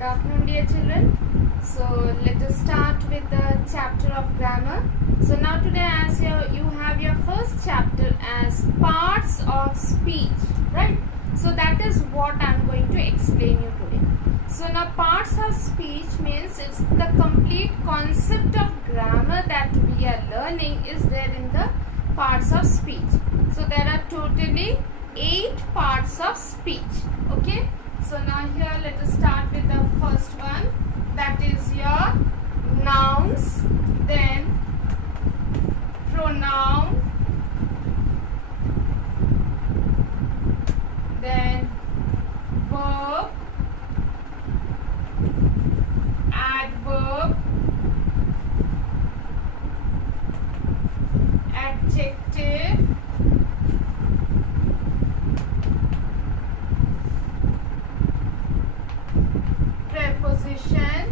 Good afternoon, dear children. So let us start with the chapter of grammar. So now today, as you have your first chapter as parts of speech, right? So that is what I am going to explain you today. So now parts of speech means it's the complete concept of grammar that we are learning is there in the parts of speech. So there are totally 8 parts of speech. Okay. So now here let us start with the first one, that is your nouns, then pronoun, then verb, adverb, adjective, preposition,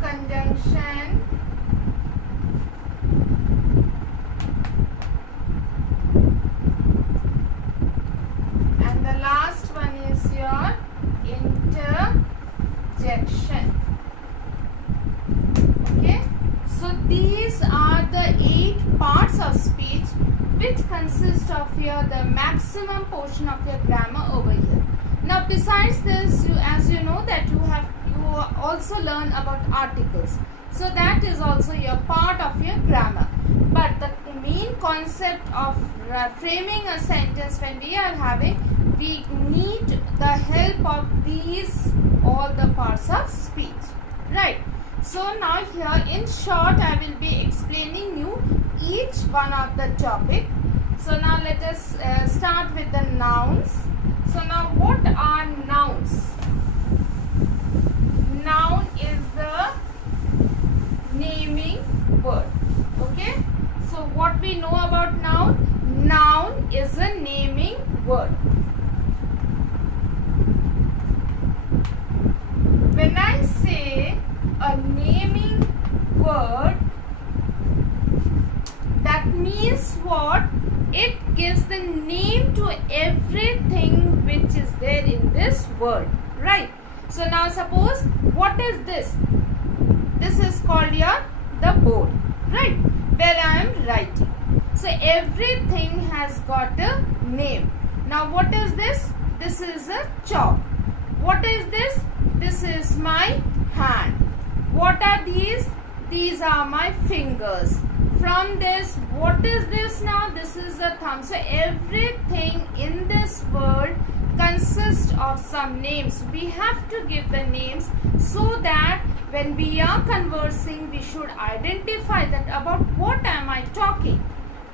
conjunction, and the last one is your interjection. Okay, so these are the 8 parts of speech which consist of the maximum portion of your grammar over here. Now besides this, as you know that you also learn about articles. So that is also your part of your grammar. But the main concept of framing a sentence when we are having, we need the help of these all the parts of speech. Right. So now here in short I will be explaining you each one of the topic. So now let us start with the nouns. So now what are nouns? Noun is the naming word. Okay. So what we know about noun? Noun is a naming word. When I say a naming word, that means what? It gives the name to everything which is there in this word, right? So now suppose, what is this? This is called the board, right? Where I am writing. So everything has got a name. Now what is this? This is a chalk. What is this? This is my hand. What are these? These are my fingers. From this, what is this now? This is a thumb. So everything in this world consists of some names. We have to give the names so that when we are conversing, we should identify that about what am I talking.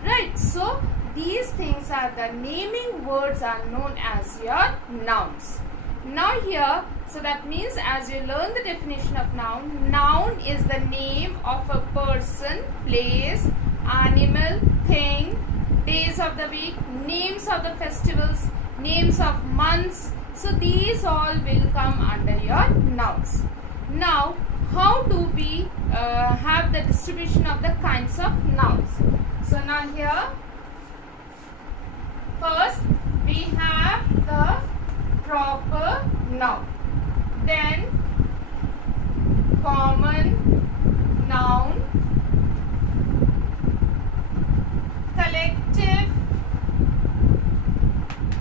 Right. So these things are the naming words are known as your nouns. Now here, so that means as you learn the definition of noun, noun is the name of a person, place, animal, thing, days of the week, names of the festivals, names of months. So these all will come under your nouns. Now, how do we have the distribution of the kinds of nouns? So now here, first we have the proper noun, then common noun, collective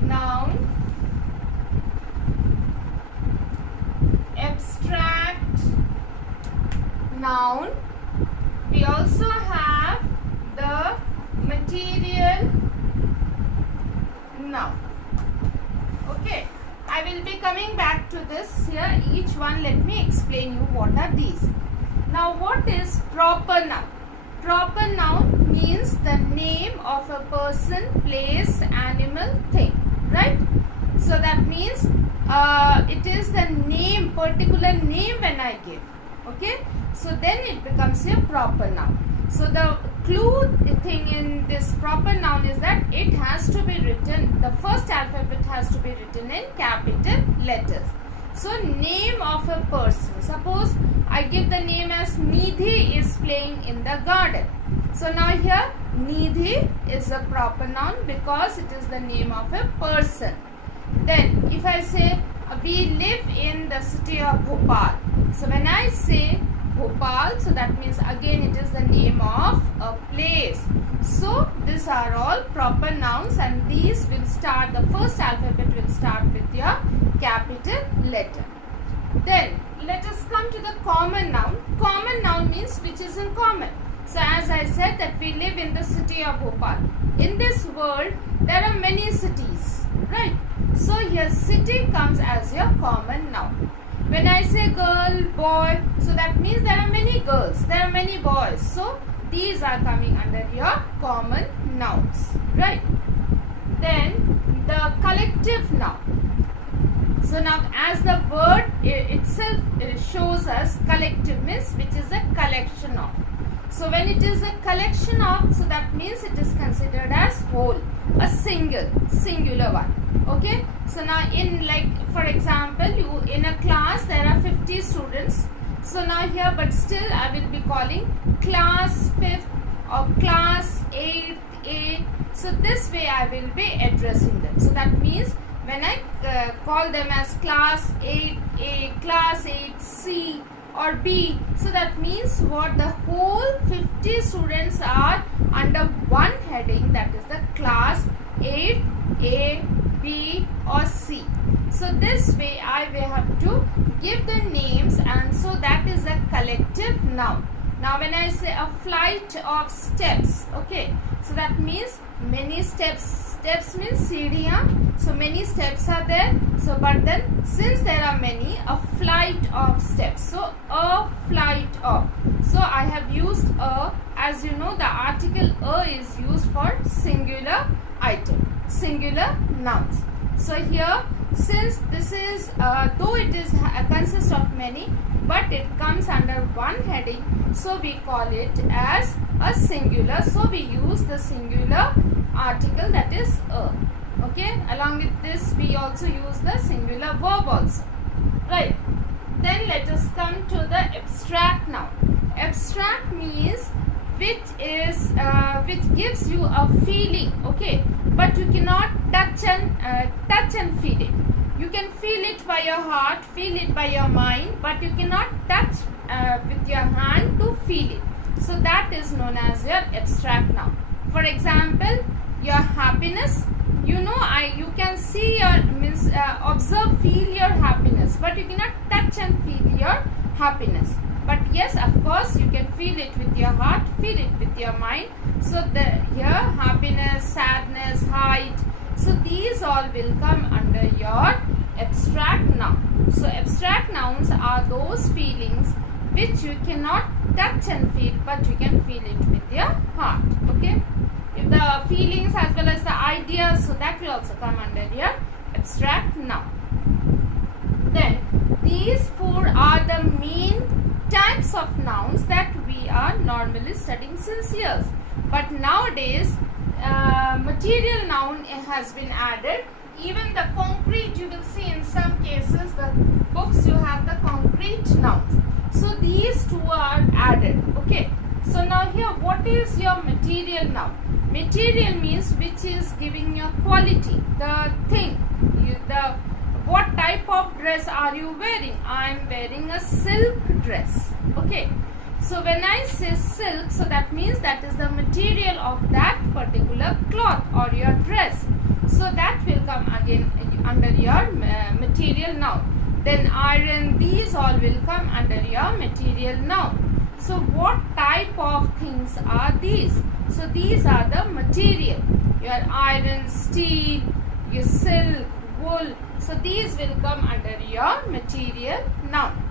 noun, abstract noun. We also have the material noun. Okay. I will be coming back to this here. Each one, let me explain you what are these. Now what is proper noun? Proper noun means the name of a person, place, animal, thing. Right? So that means it is the name, particular name when I give. Okay? So then it becomes a proper noun. So the clue thing in this proper noun is that it has to be written, the first alphabet has to be written in capital letters. So name of a person. Suppose I give the name as Nidhi is playing in the garden. So now here Nidhi is a proper noun because it is the name of a person. Then if I say we live in the city of Bhopal. So when I say Bhopal, so that means again it is the name of a place. So these are all proper nouns, and these will start, the first alphabet will start with your capital letter. Then let us come to the common noun. Common noun means which is in common. So as I said that we live in the city of Bhopal. In this world there are many cities, right? So here city comes as your common noun. When I say girl, boy, so that means there are many girls, there are many boys. So these are coming under your common nouns, right? Then the collective noun. So now as the word itself shows us, collective means which is a collection of. So when it is a collection of, so that means it is considered as whole, a singular one. Okay, so now in, like for example, you in a class there are 50 students. So now here, but still I will be calling class 5th or class 8th A. So this way I will be addressing them. So that means when I call them as class 8A, class 8C or B, so that means what, the whole 50 students are under one heading, that is the class 8A, B or C. So this way I will have to give the names, and so that is a collective noun. Now when I say a flight of steps, okay, so that means many steps. Steps means seediyan, so many steps are there. So but then since there are many, a flight of steps, so a flight of. So I have used a, as you know the article a is used for singular item, singular nouns. So here, since this is though it is consists of many, but it comes under one heading, so we call it as a singular. So we use the singular article, that is a. Okay, along with this we also use the singular verb also, right? Then let us come to the abstract noun. Abstract means which gives you a feeling, okay, but you cannot touch and feel it. You can feel it by your heart, feel it by your mind, but you cannot touch with your hand to feel it. So that is known as your abstract noun. For example, your happiness, you know, you can see your observe, feel your happiness, but you cannot touch and feel your happiness. But yes, of course, you can feel it with your heart, feel it with your mind. So here happiness, sadness, height. So these all will come under your abstract noun. So abstract nouns are those feelings which you cannot touch and feel, but you can feel it with your heart. Okay. If the feelings as well as the ideas, so that will also come under your abstract noun. Then these four are the main types of nouns that we are normally studying since years. But nowadays material noun has been added. Even the concrete, you will see in some cases the books you have the concrete nouns. So these two are added. Okay. So now here, what is your material noun? Material means which is giving your quality, the thing, what type of dress are you wearing? I am wearing a silk dress. Okay. So when I say silk, so that means that is the material of that particular cloth or your dress. So that will come again under your material noun. Then iron, these all will come under your material noun. So what type of things are these? So these are the material. Your iron, steel, your silk, wool. So these will come under your material noun.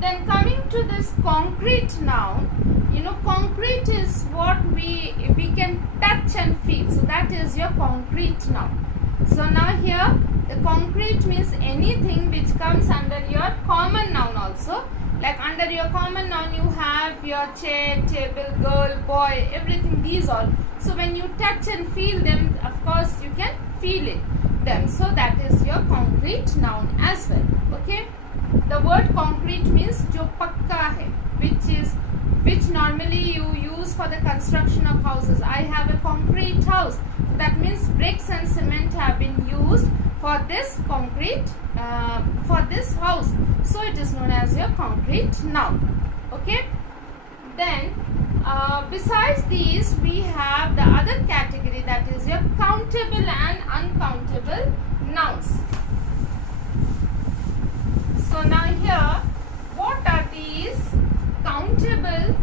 Then coming to this concrete noun, you know, concrete is what we can touch and feel. So that is your concrete noun. So now here the concrete means anything which comes under your common noun also. Like under your common noun you have your chair, table, girl, boy, everything, these all. So when you touch and feel them, of course you can feel it them. So that is your concrete noun as well. Okay. The word concrete means jo pakka hai. which normally you use for the construction of houses. I have a concrete house. That means bricks and cement have been used for this concrete, for this house. So it is known as your concrete noun. Okay. Then besides these, we have the other category, that is your countable and uncountable nouns. So now here, what are these countable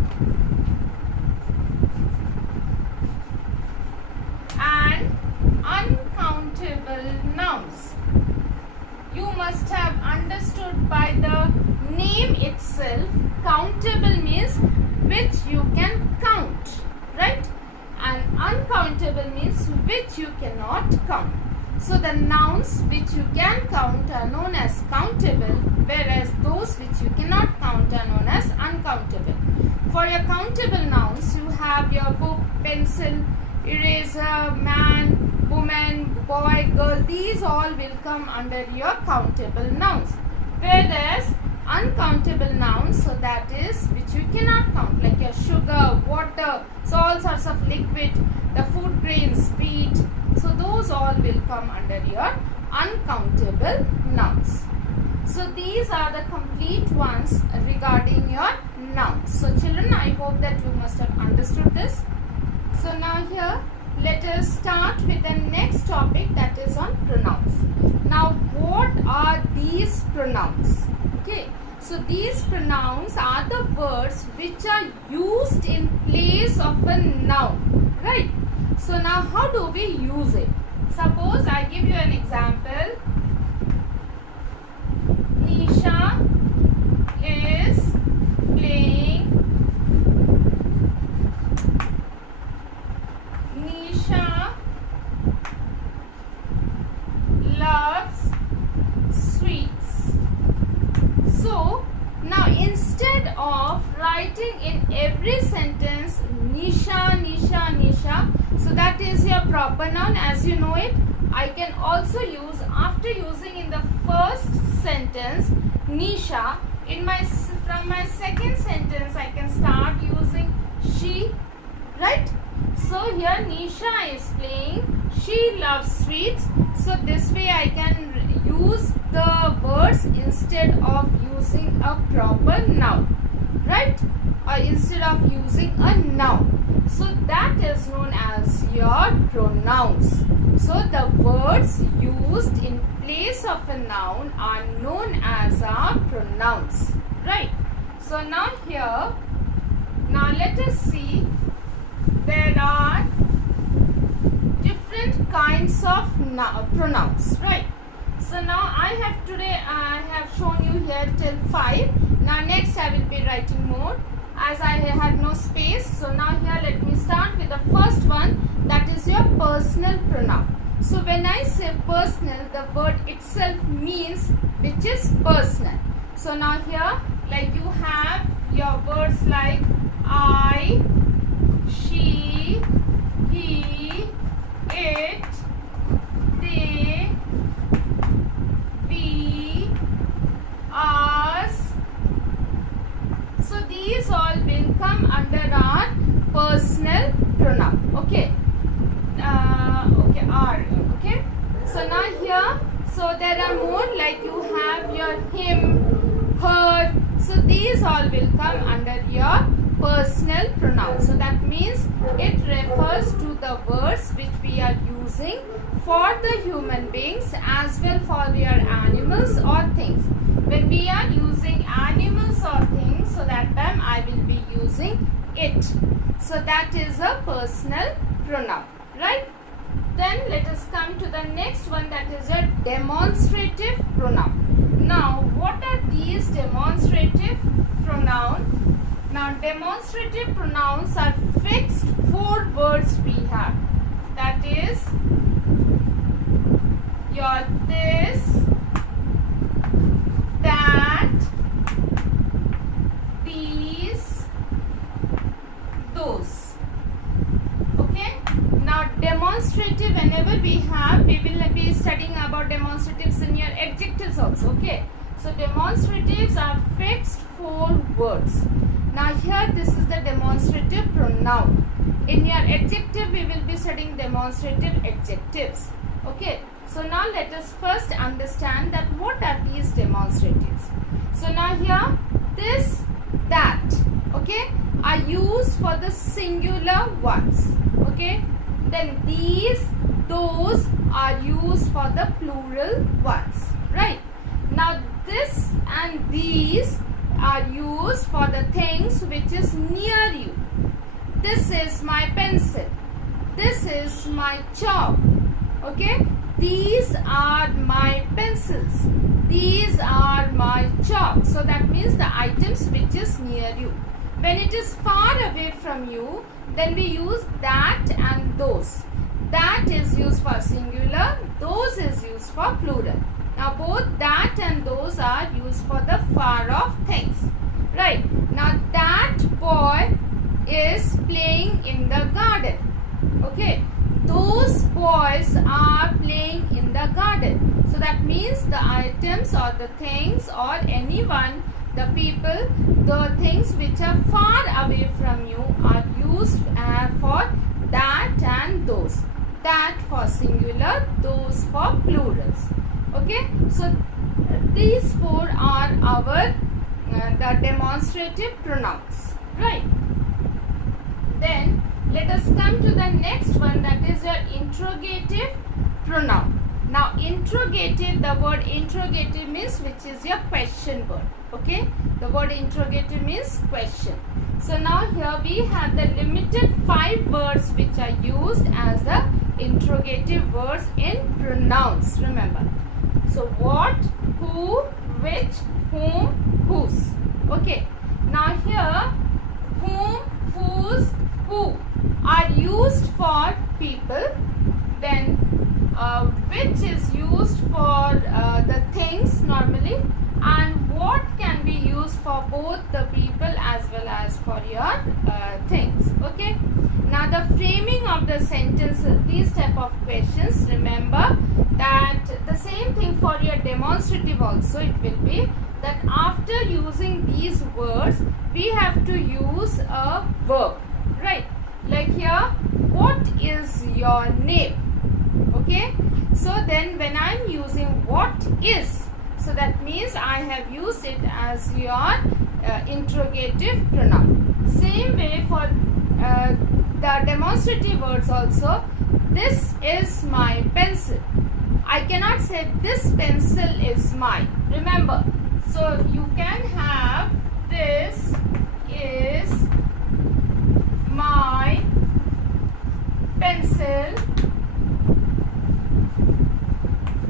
and uncountable nouns? You must have understood by the name itself. Countable means which you can count, right? And uncountable means which you cannot count. So the nouns which you can count are known as countable, whereas those which you cannot count are known as uncountable. For your countable nouns, you have your book, pencil, eraser, man, woman, boy, girl. These all will come under your countable nouns. Whereas uncountable nouns, so that is which you cannot count, like your sugar, water, so all sorts of liquid, the food grains, wheat, so those all will come under your uncountable nouns. So these are the complete ones regarding your nouns. So children, I hope that you must have understood this. So now here, let us start with the next topic, that is on pronouns. Now what are these pronouns? Okay, so these pronouns are the words which are used in place of a noun, right? So now how do we use it? Suppose I give you an example. Nisha is playing. Nisha loves sweets. So now instead of writing in every sentence Nisha, Nisha, Nisha, so that is your proper noun as you know it, I can also use, after using in the first sentence Nisha, from my second sentence I can start using she, right? So here Nisha is playing, she loves sweets. So this way I can use the words instead of using a proper noun, right? Or instead of using a noun. So that is known as your pronouns. So the words used in place of a noun are known as our pronouns, right? So now here, now let us see, there are different kinds of pronouns, right? So now I have shown you here till 5. Now next I will be writing more as I had no space. So now here let me start with the first one, that is your personal pronoun. So when I say personal, the word itself means which is personal. So now here, like you have your words like I, she, he, it, they, we, us. So these all will come under our personal pronoun. Okay. Okay. So now here, so there are more, like you have your him, her. So these all will come under your personal pronoun. So that means it refers to the words which we are using for the human beings as well for your animals or things. When we are using animals or things, so that time I will be using it. So that is a personal pronoun, right? Then let us come to the next one, that is a demonstrative pronoun. Now what are these demonstrative pronouns? Now demonstrative pronouns are fixed 4 words we have. That is your this, that, these, those. Okay. Now demonstrative, whenever we have, we will be studying about demonstratives in your adjectives also. Okay. So demonstratives are fixed 4 words. Now here this is the demonstrative pronoun. In your adjective we will be studying demonstrative adjectives. Okay. So now let us first understand that what are these demonstratives. So now here this, that, okay, are used for the singular ones. Okay. Then these, those are used for the plural ones. Right. Now this and these are used for the things which is near you. This is my pencil. This is my chalk. Okay. These are my pencils. These are my chalk. So that means the items which is near you. When it is far away from you, then we use that and those. That is used for singular. Those is used for plural. Now both that and those are used for the far off things. Right. Now that boy is playing in the garden. Okay. Those boys are playing in the garden. So that means the items or the things or anyone, the people, the things which are far away from you are used for that and those. That for singular, those for plurals. Okay. So these four are our the demonstrative pronouns. Right. Then let us come to the next one, that is your interrogative pronoun. Now interrogative, the word interrogative means which is your question word. Okay. The word interrogative means question. So now here we have the limited 5 words which are used as the interrogative words in pronouns. Remember. So what, who, which, whom, whose. Okay. Now here whom, whose, who are used for people. Then which is used for the things normally, and what can be used for both the people as well as for your things. Okay. Now the framing of the sentence, these type of questions, remember that the same thing for your demonstrative also, it will be that after using these words we have to use a verb. Right. Like here, what is your name? Okay. So then when I am using what is, so that means I have used it as your interrogative pronoun. Same way for the demonstrative words also. This is my pencil. I cannot say this pencil is mine. Remember. So you can have this is my pencil.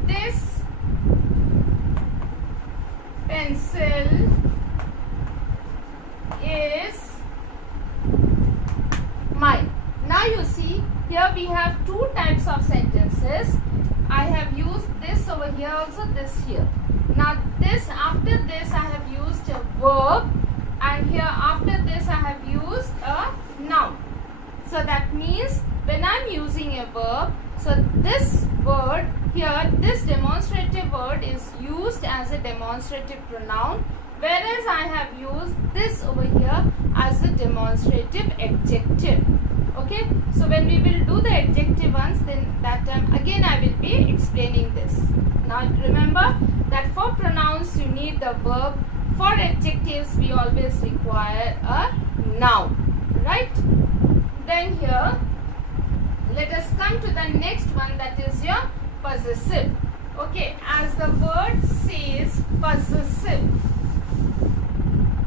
This pencil is mine. Now you see here we have 2 types of sentences. I have used this over here also, this here. Now this, after this I have used a verb, and here after this I have used a noun. So that means when I am using a verb, so this word here, this demonstrative word is used as a demonstrative pronoun, whereas I have used this over here as a demonstrative adjective. Okay. So when we will do the adjective ones, then that time again I will be explaining this. Now remember that for pronouns you need the verb. For adjectives we always require a noun. Right. Then here let us come to the next one, that is your possessive. Okay, as the word says possessive.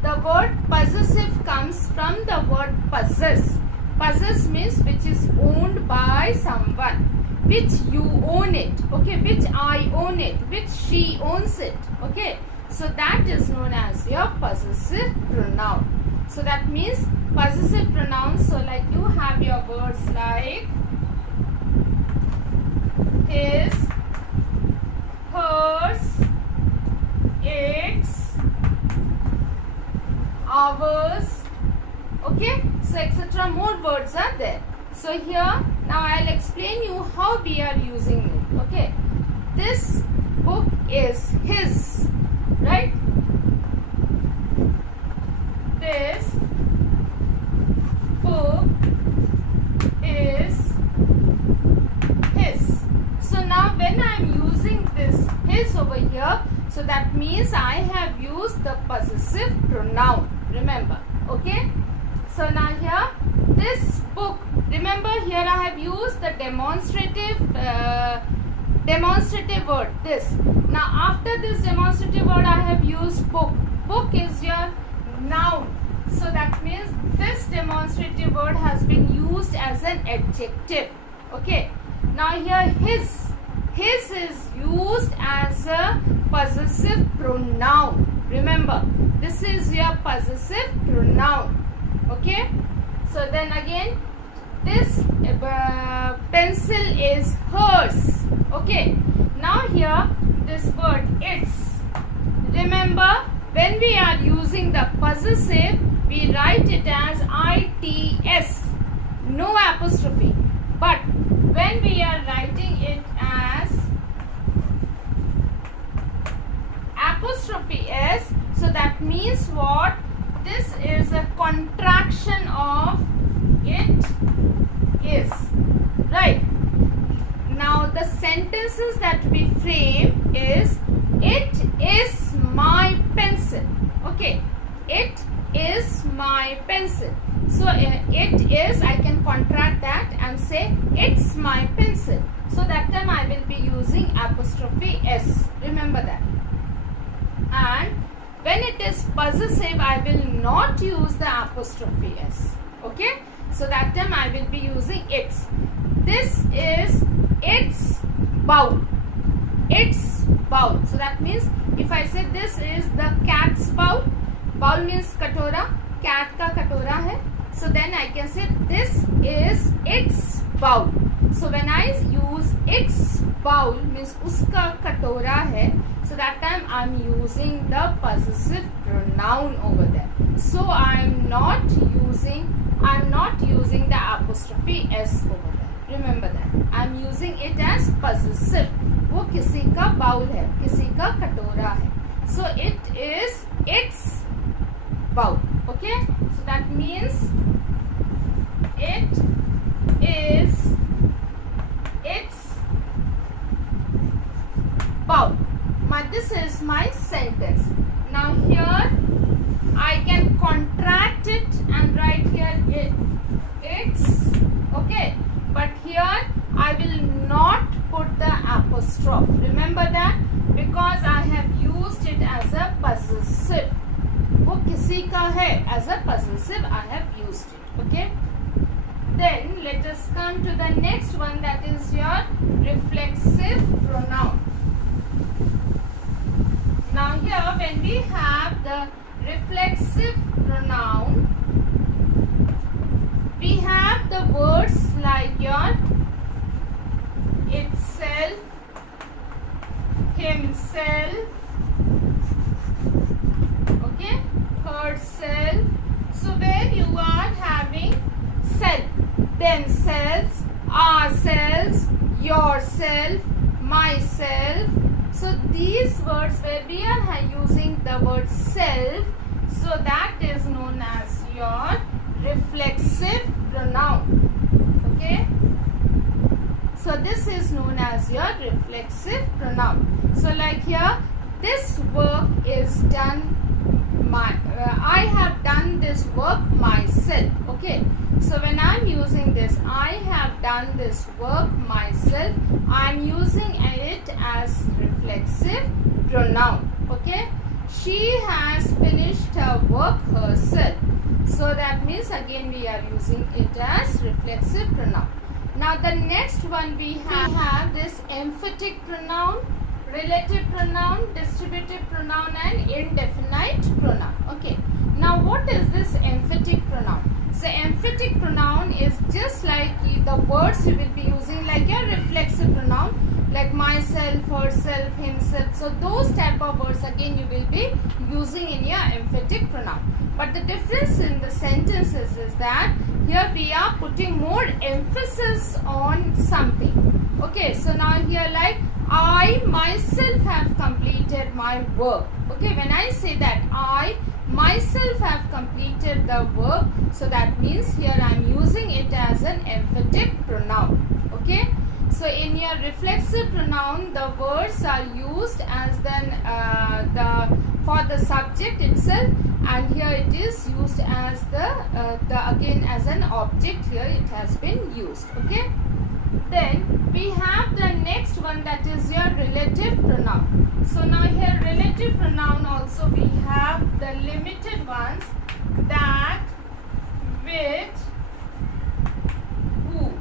The word possessive comes from the word possess. Possess means which is owned by someone, which you own it. Okay, which I own it, which she owns it. Okay, so that is known as your possessive pronoun. So that means possessive pronouns. So like you have your words like his, hers, its, ours. Okay, so etc. more words are there. So here now I'll explain you how we are using it. Okay, this book is his, right? This when I am using this his over here, so that means I have used the possessive pronoun. Remember, okay? So now here, this book. Remember here I have used the demonstrative word. This. Now after this demonstrative word, I have used book. Book is your noun. So that means this demonstrative word has been used as an adjective. Okay. Now here his is used as a possessive pronoun. Remember, this is your possessive pronoun. Okay. So then again, this pencil is hers. Okay. Now here this word its. Remember, when we are using the possessive, we write it as its, no apostrophe. But when we are writing it as apostrophe s, so that means what? This is a contraction of it is. Right. Now the sentences that we frame is, it is my pencil. Okay. It is my pencil. So it is, I can contract that and say it's my pencil. So that time I will be using apostrophe s. Remember that. And when it is possessive, I will not use the apostrophe s. Okay. So that time I will be using its. This is its bowl. Its bowl. So that means if I say this is the cat's bowl. Bowl means katora. Cat ka katora hai. So then I can say this is its bowl. So when I use its bowl means uska katora hai. So that time I am using the possessive pronoun over there. So I am not using the apostrophe s over there. Remember that. I am using it as possessive. वो किसी का bowl है, किसी का कटोरा है. So it is its bowl. Okay. So that means it is its bowl. This is my sentence. Now here I can contract it and write here it's. Okay. But here I will not put the apostrophe. Remember that, because I have used it as a possessive. वो किसी का है, as a possessive I have used it. Okay. Then let us come to the next one, that is your reflexive pronoun. Now here when we have the reflexive pronoun, we have the words like your itself, himself, okay, herself. So where you are having self, themselves, ourselves, yourself, myself. So these words where we are using the word self, so that is known as your reflexive pronoun. Okay. So this is known as your reflexive pronoun. So like here, this work is done. I have done this work myself. Okay. So when I am using this, I have done this work myself, I am using it as reflexive pronoun. Okay. She has finished her work herself. So that means again we are using it as reflexive pronoun. Now the next one we have this emphatic pronoun, relative pronoun, distributive pronoun and indefinite pronoun. Okay. Now what is this emphatic pronoun? So emphatic pronoun is just like the words you will be using like your reflexive pronoun, like myself, herself, himself. So those type of words again you will be using in your emphatic pronoun. But the difference in the sentences is that here we are putting more emphasis on something. Okay, so now here like I myself have completed my work. Okay, when I say that I myself have completed the work, so that means here I am using it as an emphatic pronoun. Okay. So in your reflexive pronoun, the words are used as for the subject itself, and here it is used as again as an object. Here it has been used. Okay. Then we have the next one, that is your relative pronoun. So now here relative pronoun also we have the limited ones, that, which, who.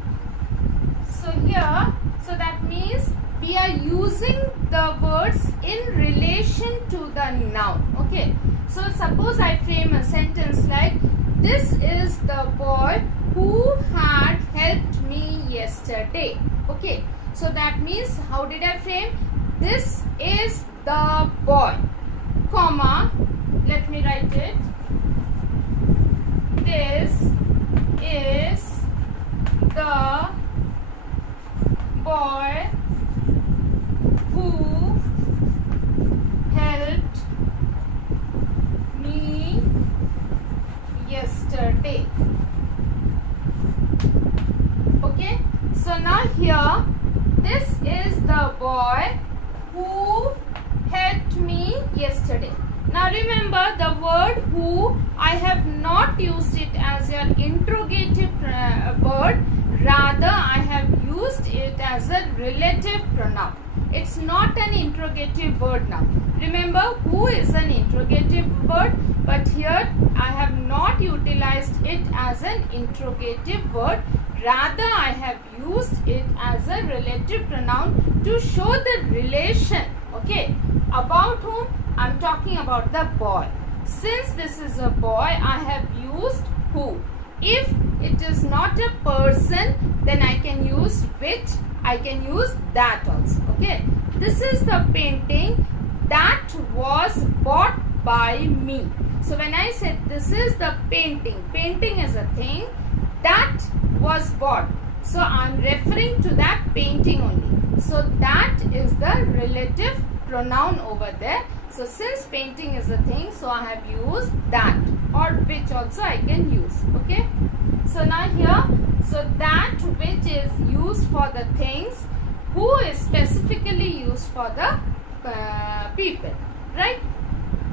So here, so that means we are using the words in relation to the noun. Okay. So suppose I frame a sentence like, this is the boy who had helped me yesterday. Okay. So that means, how did I frame? This is the boy, comma, let me write it. This is the boy who helped me yesterday. Okay. So now here, this is the boy who helped me yesterday. Now remember, the word who, I have not used it as your interrogative word, rather I have used it as a relative pronoun. It's not an interrogative word now. Remember, who is an interrogative word, but here I have not utilized it as an interrogative word. Rather, I have used it as a relative pronoun to show the relation. Okay, about whom? I'm talking about the boy. Since this is a boy, I have used who. If it is not a person, then I can use which, I can use that also. Okay, this is the painting that was bought by me. So when I said this is the painting, painting is a thing that was bought. So I'm referring to that painting only. So that is the relative pronoun over there. So since painting is a thing, so I have used that, or which also I can use. Okay. So now here, so that which is used for the things, who is specifically used for the people, right?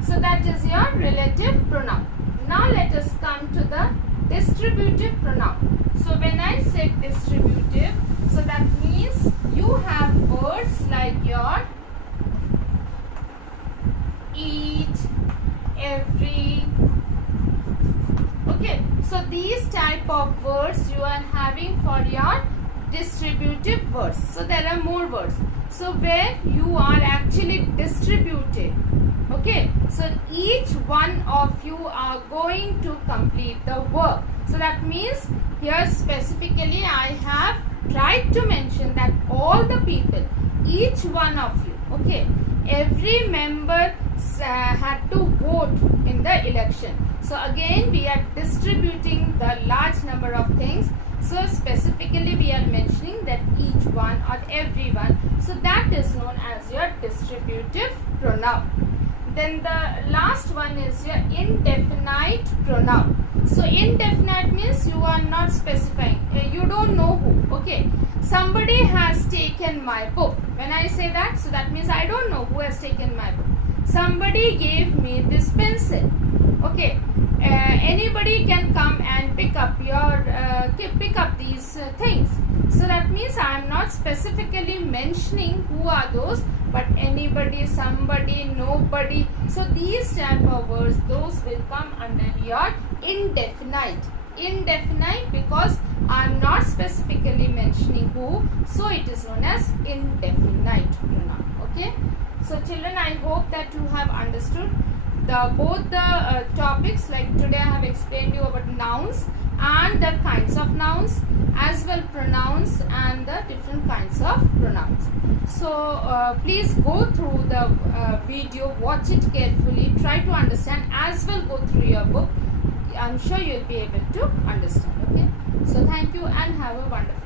So that is your relative pronoun. Now let us come to the distributive pronoun. So when I said distributive, so that means you have words like your each, every. Okay, so these type of words you are having for your distributive words. So there are more words. So where you are actually distributed. Okay, so each one of you are going to complete the work. So that means here specifically I have tried to mention that all the people, each one of you, okay, every member had to vote in the election. So again we are distributing the large number of things. So specifically we are mentioning that each one or everyone. So that is known as your distributive pronoun. Then the last one is your indefinite pronoun. So indefinite means you are not specifying. You don't know who. Okay. Somebody has taken my book. When I say that, so that means I don't know who has taken my book. Somebody gave me this pencil. Okay. Anybody can come and pick up these things. So that means I am not specifically mentioning who are those, but anybody, somebody, nobody. So these type of words, those will come under your indefinite. Indefinite because I am not specifically mentioning who, so it is known as indefinite pronoun. Okay. So children, I hope that you have understood both the topics. Like today I have explained you about nouns and the kinds of nouns, as well pronouns and the different kinds of pronouns. So please go through the video, watch it carefully, try to understand, as well go through your book. I'm sure you'll be able to understand. Okay. So thank you and have a wonderful